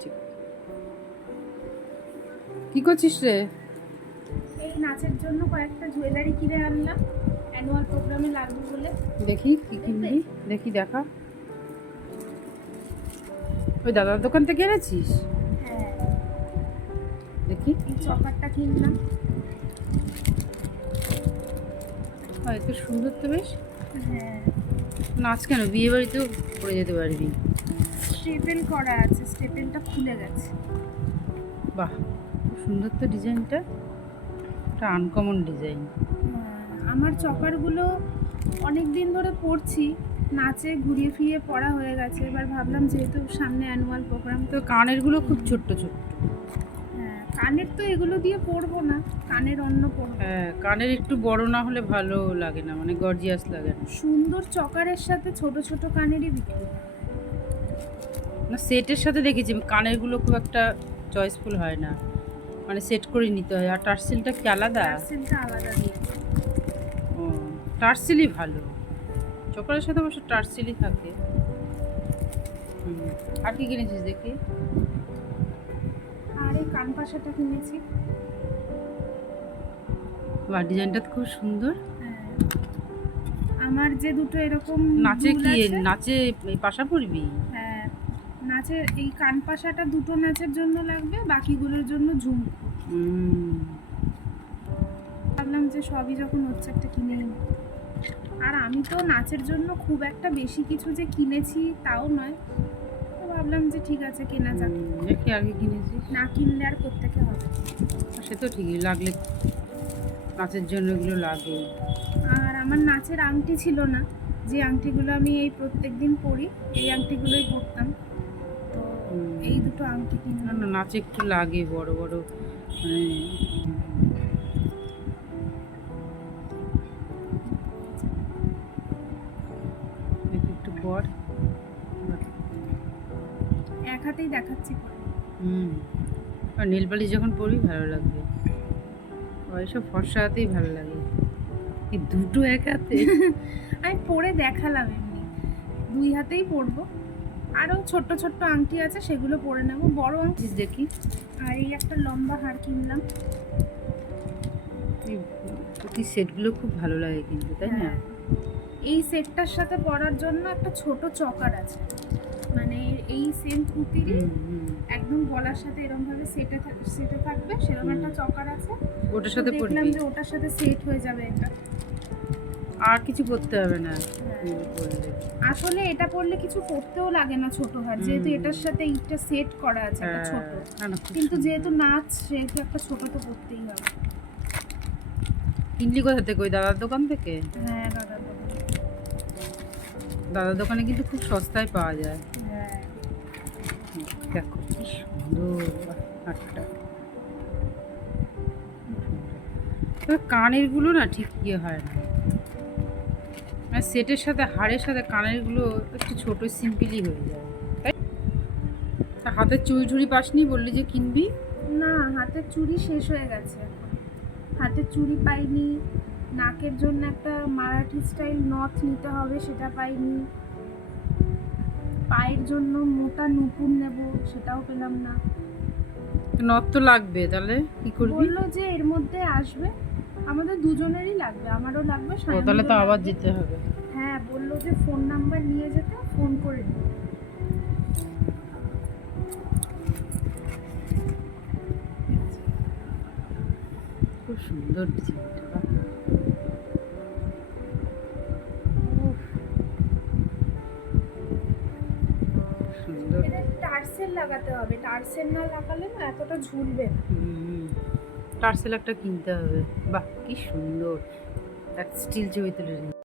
ঠিক কি করছিস রে? এই নাচের জন্য কয়েকটা জুয়েলারি কিনে আনলাম অ্যানুয়াল প্রোগ্রামে লাগবে বলে। দেখি কি কিনবি দেখি দেখা। ওই দাদার দোকান থেকে এনেছিস? হ্যাঁ। দেখি। এই চকারটা কিনলাম। হয় এত সুন্দর তো বেশ। হ্যাঁ। নাচ কেন? বিয়ে বাড়িতেও পরে যেতে পারবি। স্টেপেল করা আছে স্টেপেলটা খুলে গেছে। বাহ সুন্দর তো ডিজাইনটা। একটা আনকমন ডিজাইন। হ্যাঁ, আমার চকারগুলো অনেক দিন ধরে পড়ছি নাচে ঘুরিয়ে ফিরিয়ে পড়া হয়ে গেছে। এবার ভাবলাম যেহেতু সামনে অ্যানুয়াল প্রোগ্রাম তো কানেরগুলো খুব ছোট্ট ছোট্ট। হ্যাঁ কানের তো এগুলো দিয়ে পরবো না কানের অন্য পরবো। হ্যাঁ কানের একটু বড় না হলে ভালো লাগে না মানে গর্জিয়াস লাগে না। সুন্দর চকারের সাথে ছোট ছোট কানেরই বিক্রি হয়। না সেটের সাথে দেখেছি কানেরগুলো খুব একটা চয়েসফুল হয় না। মানে সেট করে নিতে হয়। আর টার্সিলটা কি আলাদা? টার্সেলটা আলাদা ও টার্সেলই ভালো। চকলের সাথে অবশ্য টার্সেলই থাকে। আর কি কিনেছিস দেখি? আর এই কান কিনেছি। বা ডিজাইনটা খুব সুন্দর। হ্যাঁ। আমার যে দুটো এরকম নাচে কি নাচে পাশা পড়বি হ্যাঁ নাচের এই কান পাশাটা দুটো নাচের জন্য লাগবে বাকিগুলোর জন্য ঝুমকো ভাবলাম যে সবই যখন হচ্ছে একটা কিনে আর আমি তো নাচের জন্য খুব একটা বেশি কিছু যে কিনেছি তাও নয়। তো ভাবলাম যে ঠিক আছে কেনা যাক। হুম, দেখি আর কি কিনেছিস? না কিনলে আর কোত্থেকে হবে। সে তো ঠিকই লাগলে নাচের জন্য এগুলো লাগে। আর আমার নাচের আংটি ছিল না যে আংটিগুলো আমি এই প্রত্যেক দিন পরি এই আংটিগুলোই পরতাম। এই দুটো আংটি কিনলাম না নাচে একটু লাগে বড় বড়। মানে একটু পর। এক হাতেই দেখাচ্ছি হুম। আর নীল পালিশ যখন পরবি ভালো লাগবে। ওইসব ফর্সা হাতেই ভালো লাগে। এই দুটো এক হাতে? আমি পরে দেখালাম এমনি। দুই হাতেই পরবো। আরও ছোট্ট ছোট্ট আংটি আছে সেগুলো পরে নেব। বড় আংটি দেখি। আর এই একটা লম্বা হার কিনলাম। এই সেটগুলো খুব ভালো লাগে কিন্তু তাই না? হ্যাঁ। এই সেটটার সাথে পরার জন্য একটা ছোট চকার আছে। মানে এই সেম পুঁতিরই। একদম গলার সাথে এরকম ভাবে সেটে সেটে থাকবে সেরকম একটা চকার আছে। ওটার সাথে দেখলাম যে ওটার সাথে সেট হয়ে যাবে এটা। আর কিছু করতে হবে না। হ্যাঁ। আসলে এটা পরলে কিছু করতেও লাগে না ছোট হার যেহেতু এটার সাথে ইটটা সেট করা আছে একটা হ্যাঁ, ছোট। কিন্তু যেহেতু নাচ সেহেতু একটা ছোট তো করতেই হবে। কিনলি কোথা থেকে? ওই দাদার দোকান থেকে? হ্যাঁ দাদা দাদা দাদার দোকানে কিন্তু খুব সস্তায় পাওয়া যায়। হ্যাঁ। দেখো কি সুন্দর হাটটা। তবে কানেরগুলো না ঠিক ইয়ে হয় না। মানে সেটের সাথে হাড়ের সাথে কানেরগুলো একটু ছোট সিম্পলি হয়ে যায়। তাই? তা হাতের চুড়ি ঝুড়ি পাসনি? বললি যে কিনবি? না হাতের চুড়ি শেষ হয়ে গেছে হাতের চুড়ি পাইনি। নাকের জন্য একটা মারাঠি স্টাইল নথ নিতে হবে সেটা পাইনি। পায়ের জন্য মোটা নুপুর নেব সেটাও পেলাম না। নথ তো লাগবে তাহলে কি করবি? বলল যে এর মধ্যে আসবে। আমাদের দুজনেরই লাগবে আমারও লাগবে তাহলে তো আবার। যেতে হবে। হ্যাঁ বলল যে ফোন নাম্বার নিয়ে যেতে ফোন করে। খুব সুন্দর ডিজাইনটা সুন্দর। টার্সেল লাগাতে হবে টার্সেল না লাগালে না এতটা ঝুলবে না। হুম সেলারটা কিনতে হবে বাহ কি সুন্দর এক স্টিল ছবি তুলে।